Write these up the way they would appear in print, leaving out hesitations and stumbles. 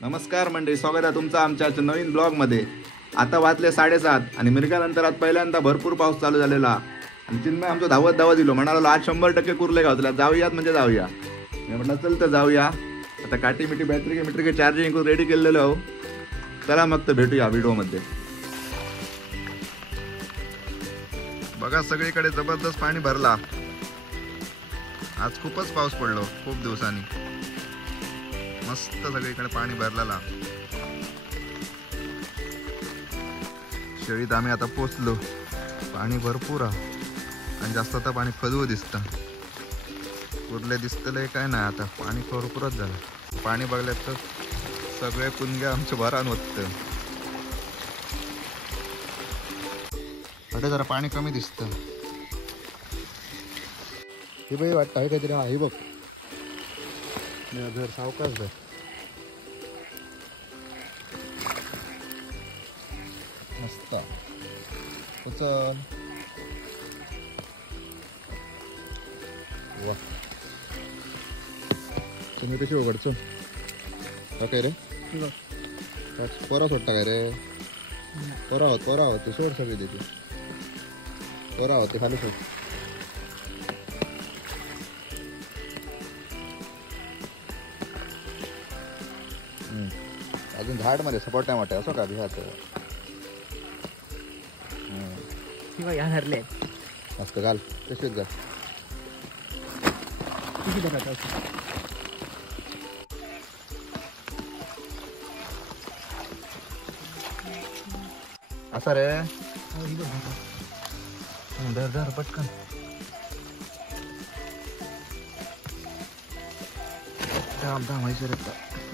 नमस्कार मंडळी, स्वागत आहे तुमचं आमच्या नवीन ब्लॉगमध्ये. आता वाजले 7:30 आणि मिरगानंतर आज पहिल्यांदा भरपूर पाऊस चालू झालेला आणि चिन्मय आमचं धावत धावत दिलो. म्हणालो आज 100% कुर्ले गावतला, जाऊयात म्हणजे जाऊया. मी म्हटलं चल तर जाऊया. आता काठी मिठी बॅटरी चार्जिंग रेडी केलेलो आहो. चला मग तर भेटूया व्हिडिओमध्ये. बघा सगळीकडे जबरदस्त पाणी भरला. आज खूपच पाऊस पडलो खूप दिवसांनी. मस्त सगळीकडे पाणी भरलेला. शेळीत आम्ही आता पोचलो. पाणी भरपूर आणि जास्त आता पाणी खदू दिसतं. उरले दिसतलंय काय नाही, आता पाणी भरपूरच झालं. पाणी बघल्यात तर सगळे पुणग्या आमच्या भरान होत. आता जरा पाणी कमी दिसतं. हे बाई वाटतं आहे काहीतरी. हे बघ घर सावकाश घर. मस्त उचल. वा तुम्ही कशी उघडचो काय रे? पोरा सोडता काय रे? पोरा होत ते सोड सगळी देते. पोरा होते खाली सोड. अजून झाड मध्ये सपोर्ट नाही वाटत असं का भिहाचं. मस्त घाल तशीच घाल. असा रे धर धर पटकन.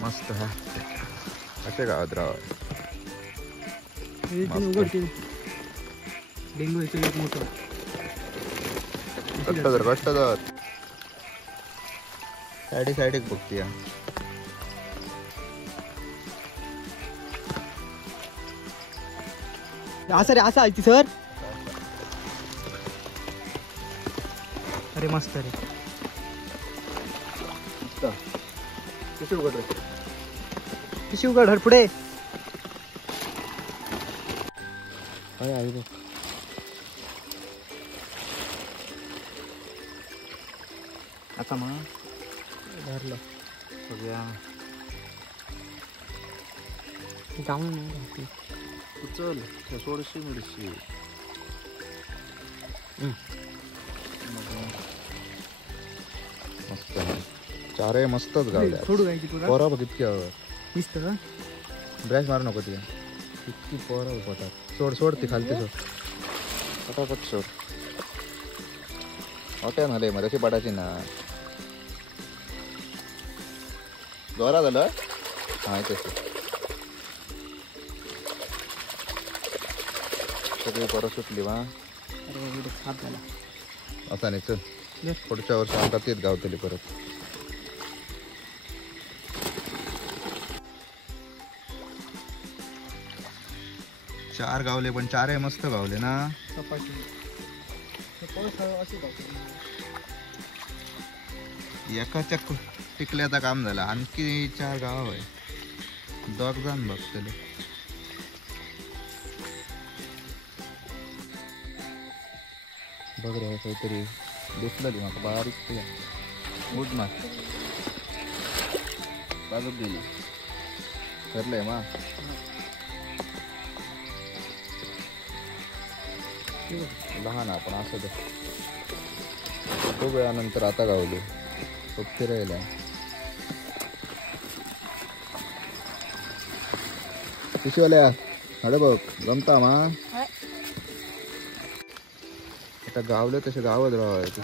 मस्त है असे गावात राव. कष्ट जर साईड बघते. असं रे असं आहे ती सर. अरे मस्त रे. कशी उघड रे? कशी उघड हर पुढे. आहे बघ. आता मग धरलं सगळ्या जाऊन नाही. उचल सोडशी मिरची. मस्त चारे मस्तच गावल्या. सोडू काय तुला पोरा बघ इतकी दिसतं. ब्रश मारू नको तिला. इतकी पोरा पोटात. सोड ती खालती सोड. पटापट सोड. मोठ्या झाले मग तशी पडायची ना. जोरा झालं माहिती सगळी पोरं सुटली वा. अरे साप झाला असा नाही. चल पुढच्या वर्षी आमका तीच गावतली परत. चार गावले पण चारही मस्त गावले ना. एकाच्या टिकल्याचा काम झाला. आणखी 4 गाव आहे. दोघ जण बघतले. बघ रे काहीतरी दिसलं माका बारीक उठ मार बाजूक गेली. ठरलंय मा लहान आपण असं दे. खूप वेळानंतर आता गावलो. खूप फिरायला पिशवाल्या हडे बघ जमता मा. आता गावले तसे गावत राहायचे.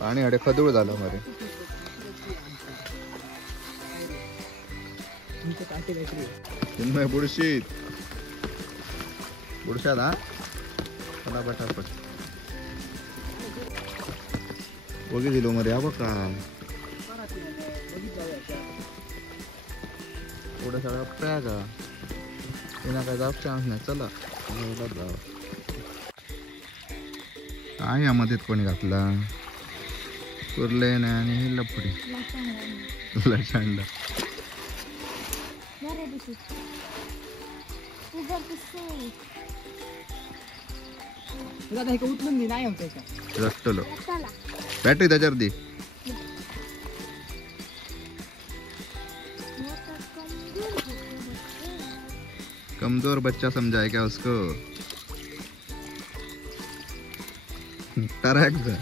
पाणी हडे खदूळ झालं मरे. चिन्मय बुडशात हा चला पटापट वगी दिलो मरे. हा बघ का पुढे सगळा प्रयाग येणार काय जाऊ चान्स नाही. चला जाऊ. काय यामध्ये कोणी घातला कुर्ले नाही आणि ही लपडी लचांड तुला उचलून दे नाही होत का रट्टलो बॅटरी त्याच्यावर दे कमजोर बच्चा समझा है क्या उसको टरक जा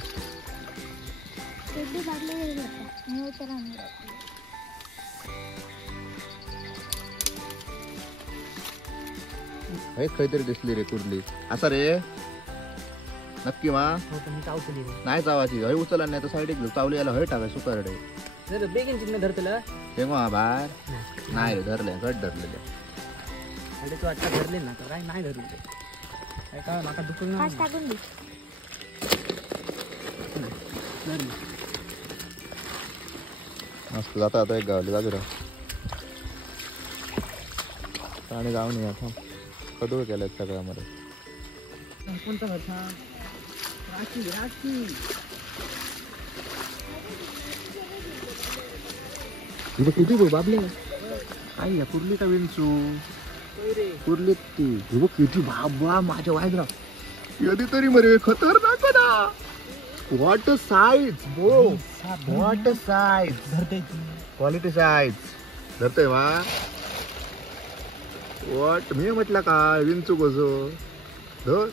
काहीतरी दिसली रे कुर्ली असा रे नक्की मा चावतली नाही चावाची हय उचलला नाही तर साईड चावली याला हय टाकाय सुकारडे बेगीन चिन्ह धरतलं तेव्हा बाहेर नाही रे धरले गट धरलेले तू वाटतं धरले ना काय नाही धरले काय का नाका दुखून मस्त जाता आता एक गावली बाजूला आणि जाऊन या थांब कडू केल्यात सगळ्यामध्ये कोणता भरसा राखी राखी किती बाबले काय या कुर्ली का विंचू कुर्ली ती किती बाबा माझ्या वायद्रा कधीतरी मरे खतरनाक ना what size bro what size धरते क्वालिटी साईज धरतोय वा व्हॉट मी म्हटलं काय विंचू कसो धर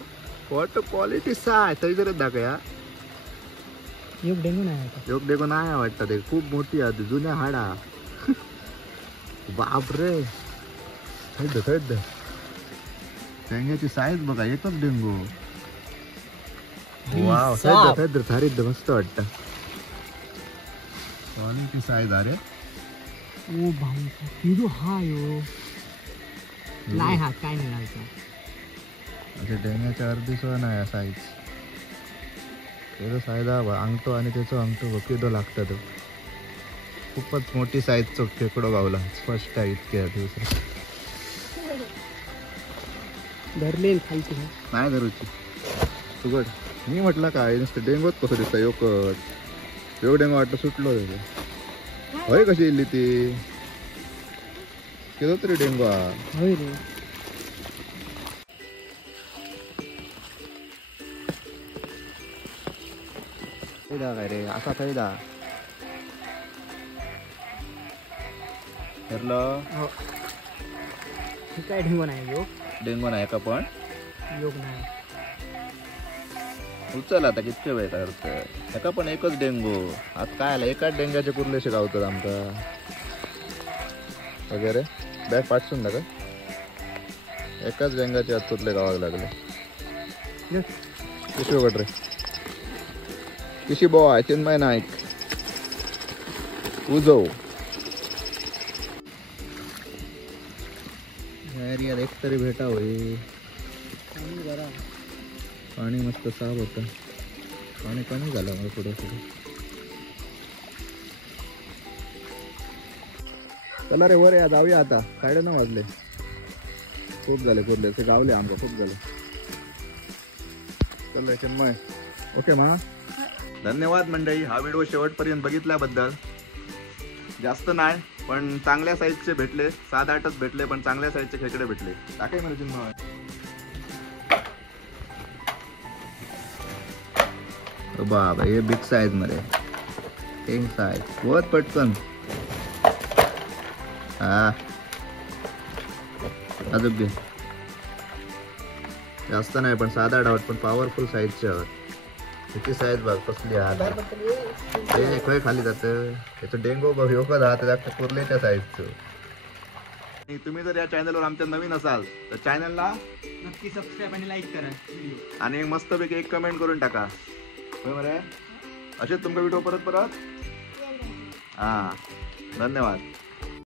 व्हॉट क्वालिटी साईज तरी जर दाखया योग डेंगू नाही योग देखो नाही वाटतं ते खूप मोठी आहे जुन्या हाडा बापरे थंड थंड डेंग्याची साईज बघा एकच डेंगू वाव थंड थंड थारीत मस्त वाटतं क्वालिटी साईज अरे ओ भाई किलो हा यो नाही हा काय नाही घालचा म्हणजे डेंग्याच्या अर्धी सोय नाही साईज त्याचा साईज अंगठो आणि त्याचं अंगठो किलो लागतं तो खूपच मोठी साईजचं खेकडो गावला स्पष्ट आहे इतक्या दुसरं धरले खालची नाही धरूची सुगड मी म्हटलं काय नुसतं डेंगूच कसं दिसतं योकट एवढं डेंगू वाटतं सुटलो होय कशी येईल ती केलो तरी डेंगू हा होय रे काय रे असा फायदा ठरलं काय डेंगू नाही योग डेंगू नाही का पण योग नाही उचल आता कितके वेळ करत एका पण एकच डेंगू आता काय आला एकाच डेंग्याचे कुर्ले शिकावतात आमका वगैरे बॅग पाठसून ना का एकाच डेंग्याचे आज कुर्ले गावाला लागले किशी वगैरे किशी बॉय चिन्मय नाईक उजव यार एक तरी भेटा होई पाणी मस्त साफ होतं पाणी कमी झालं मला पुढे पुढे चला रे वर या जाऊया आता 9:30 वाजले खूप झाले कुर्ले ते गावले आमका खूप झाले चल चिन्मय ओके मा धन्यवाद मंडळी हा व्हिडिओ शेवटपर्यंत बघितल्याबद्दल जास्त नाही पण चांगल्या साईजचे भेटले 7-8च भेटले पण चांगल्या साईजचे खेकडे भेटले टाकाय मला चिन्मय बाबा हे बिग साईज मध्ये किंग साईज बहुत पटकन हा अजून घे जास्त नाही पण 7-8 आहोत पण पॉवरफुल साईजचे आहोत किती साईज बघ कसली आहात खय खाली जातं त्याचं डेंगू बघ योगच आहात जास्त कुर्लेच्या साईजचं तुम्ही जर या चॅनलवर आमच्या नवीन असाल तर चॅनलला नक्की सबस्क्राईब आणि लाईक करा आणि मस्तपैकी एक कमेंट करून टाका होय मरे असेच तुमचा व्हिडिओ परत हा धन्यवाद.